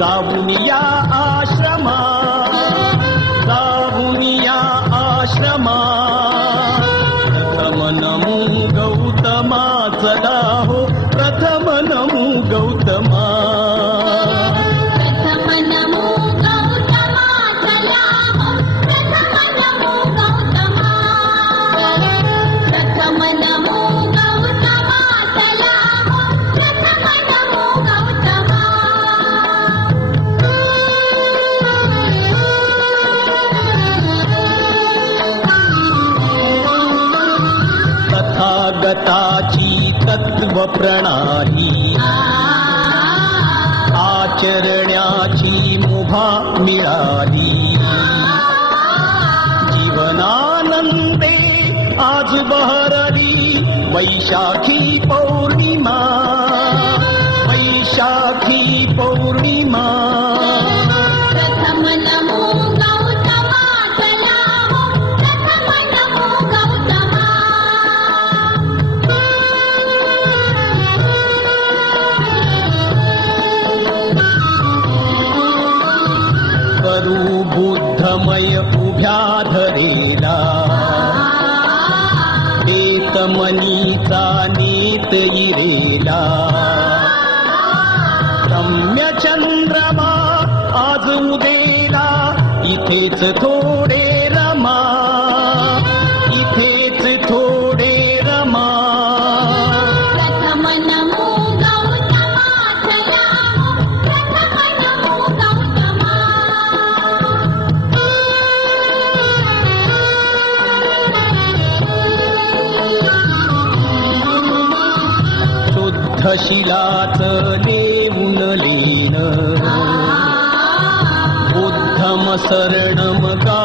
जाऊन या आश्रमा, जाऊन या आश्रमा, प्रथम नमो गौतमा, चला हो प्रथम नमो गौतमा, प्रथम नमो गौतमा, चला हो प्रथम नमो गौतमा, प्रथम नमो गौतमा, चला हो प्रथम नमो गौतमा. तथागताची तत्व प्रणाली, आचरण्याची मुभा मिळाली, जीवनानंदे आज बहरली वैशाखी पौर्णिमा, वैशाखी पौर्णिमा. प्रथम नमो गौतमा, चला हो प्रथम नमो गौतमा. करू बुद्धमय उभ्या धरेला, एकमनीचा नीत इरेला, रम्य चंद्रमा आज उदेला, इथेच थोडे रमा, इथेच थोडे रमा. प्रथम नमो गौतमा, चला हो प्रथम नमो गौतमा. शुद्ध शिलाच लेऊन लीन, बुद्धम शरणम गा